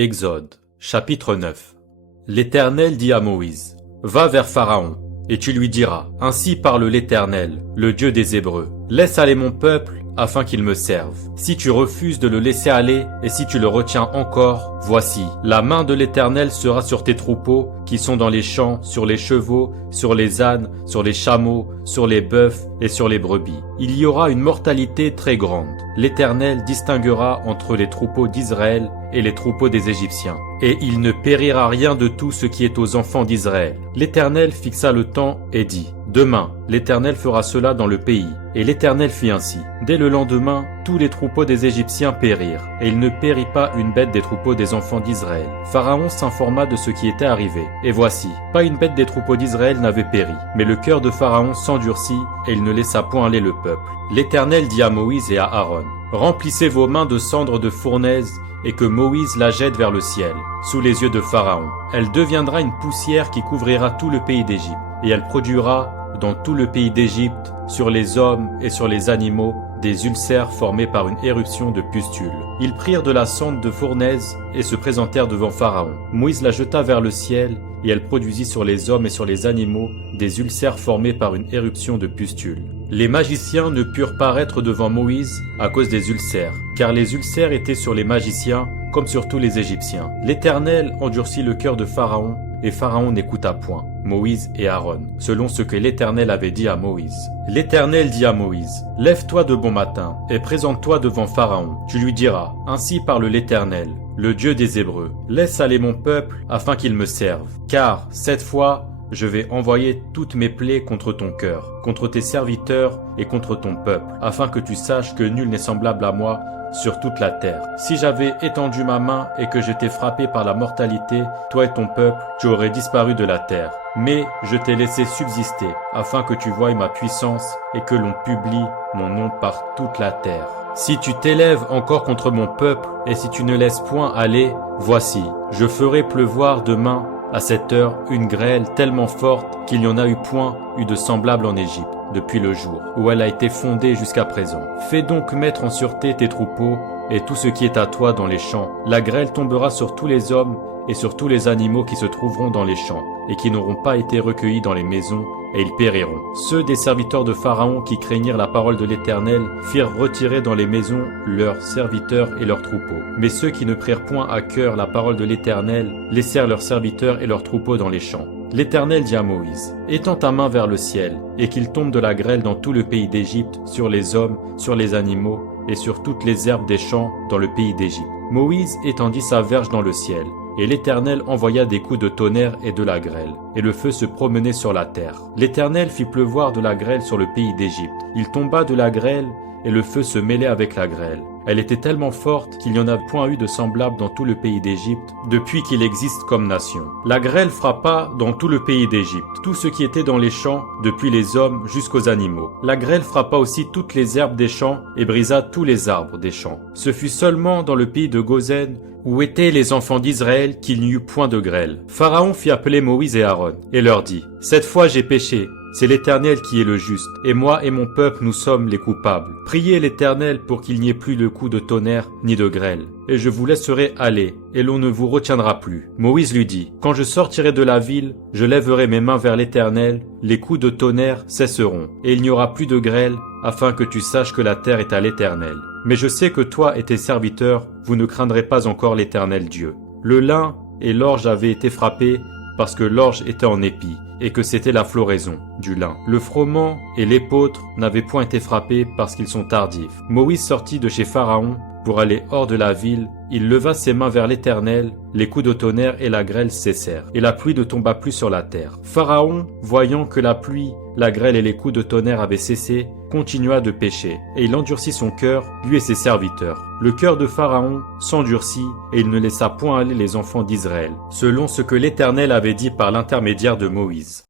Exode, chapitre 9. L'Éternel dit à Moïse, « Va vers Pharaon, et tu lui diras, « Ainsi parle l'Éternel, le Dieu des Hébreux. Laisse aller mon peuple, afin qu'il me serve. Si tu refuses de le laisser aller, et si tu le retiens encore, voici, la main de l'Éternel sera sur tes troupeaux, qui sont dans les champs, sur les chevaux, sur les ânes, sur les chameaux, sur les bœufs et sur les brebis. Il y aura une mortalité très grande. L'Éternel distinguera entre les troupeaux d'Israël et les troupeaux des Égyptiens. Et il ne périra rien de tout ce qui est aux enfants d'Israël. L'Éternel fixa le temps et dit, « Demain, l'Éternel fera cela dans le pays. » Et l'Éternel fit ainsi. Dès le lendemain, tous les troupeaux des Égyptiens périrent, et il ne périt pas une bête des troupeaux des enfants d'Israël. Pharaon s'informa de ce qui était arrivé. Et voici, pas une bête des troupeaux d'Israël n'avait péri. Mais le cœur de Pharaon s'endurcit, et il ne laissa point aller le peuple. L'Éternel dit à Moïse et à Aaron, « Remplissez vos mains de cendres de fournaise, et que Moïse la jette vers le ciel, sous les yeux de Pharaon. Elle deviendra une poussière qui couvrira tout le pays d'Égypte, et elle produira dans tout le pays d'Égypte, sur les hommes et sur les animaux, des ulcères formés par une éruption de pustules. » Ils prirent de la cendre de fournaise et se présentèrent devant Pharaon. Moïse la jeta vers le ciel, et elle produisit sur les hommes et sur les animaux des ulcères formés par une éruption de pustules. Les magiciens ne purent paraître devant Moïse à cause des ulcères, car les ulcères étaient sur les magiciens comme sur tous les Égyptiens. L'Éternel endurcit le cœur de Pharaon, et Pharaon n'écouta point Moïse et Aaron, selon ce que l'Éternel avait dit à Moïse. L'Éternel dit à Moïse, « Lève-toi de bon matin, et présente-toi devant Pharaon. Tu lui diras, Ainsi parle l'Éternel, le Dieu des Hébreux. Laisse aller mon peuple, afin qu'il me serve. Car, cette fois, je vais envoyer toutes mes plaies contre ton cœur, contre tes serviteurs et contre ton peuple, afin que tu saches que nul n'est semblable à moi sur toute la terre. Si j'avais étendu ma main et que je t'ai frappé par la mortalité, toi et ton peuple, tu aurais disparu de la terre. Mais je t'ai laissé subsister, afin que tu voies ma puissance et que l'on publie mon nom par toute la terre. Si tu t'élèves encore contre mon peuple, et si tu ne laisses point aller, voici, je ferai pleuvoir demain à cette heure une grêle tellement forte qu'il n'y en a point eu de semblable en Égypte, depuis le jour où elle a été fondée jusqu'à présent. Fais donc mettre en sûreté tes troupeaux et tout ce qui est à toi dans les champs. La grêle tombera sur tous les hommes et sur tous les animaux qui se trouveront dans les champs et qui n'auront pas été recueillis dans les maisons, et ils périront. Ceux des serviteurs de Pharaon qui craignirent la parole de l'Éternel firent retirer dans les maisons leurs serviteurs et leurs troupeaux. Mais ceux qui ne prirent point à cœur la parole de l'Éternel laissèrent leurs serviteurs et leurs troupeaux dans les champs. L'Éternel dit à Moïse, « Étends ta main vers le ciel, et qu'il tombe de la grêle dans tout le pays d'Égypte, sur les hommes, sur les animaux, et sur toutes les herbes des champs dans le pays d'Égypte. » Moïse étendit sa verge dans le ciel, et l'Éternel envoya des coups de tonnerre et de la grêle, et le feu se promenait sur la terre. L'Éternel fit pleuvoir de la grêle sur le pays d'Égypte. Il tomba de la grêle, et le feu se mêlait avec la grêle. Elle était tellement forte qu'il n'y en a point eu de semblable dans tout le pays d'Égypte, depuis qu'il existe comme nation. La grêle frappa dans tout le pays d'Égypte, tout ce qui était dans les champs, depuis les hommes jusqu'aux animaux. La grêle frappa aussi toutes les herbes des champs, et brisa tous les arbres des champs. Ce fut seulement dans le pays de Goshen, où étaient les enfants d'Israël, qu'il n'y eut point de grêle. Pharaon fit appeler Moïse et Aaron, et leur dit, « Cette fois j'ai péché, c'est l'Éternel qui est le juste, et moi et mon peuple nous sommes les coupables. Priez l'Éternel pour qu'il n'y ait plus de coups de tonnerre ni de grêle, et je vous laisserai aller, et l'on ne vous retiendra plus. » Moïse lui dit, « Quand je sortirai de la ville, je lèverai mes mains vers l'Éternel, les coups de tonnerre cesseront, et il n'y aura plus de grêle, afin que tu saches que la terre est à l'Éternel. Mais je sais que toi et tes serviteurs, vous ne craindrez pas encore l'Éternel Dieu. » Le lin et l'orge avaient été frappés parce que l'orge était en épi, et que c'était la floraison du lin. Le froment et l'épeautre n'avaient point été frappés parce qu'ils sont tardifs. Moïse sortit de chez Pharaon pour aller hors de la ville. Il leva ses mains vers l'Éternel, les coups de tonnerre et la grêle cessèrent, et la pluie ne tomba plus sur la terre. Pharaon, voyant que la pluie, la grêle et les coups de tonnerre avaient cessé, continua de pécher, et il endurcit son cœur, lui et ses serviteurs. Le cœur de Pharaon s'endurcit, et il ne laissa point aller les enfants d'Israël, selon ce que l'Éternel avait dit par l'intermédiaire de Moïse.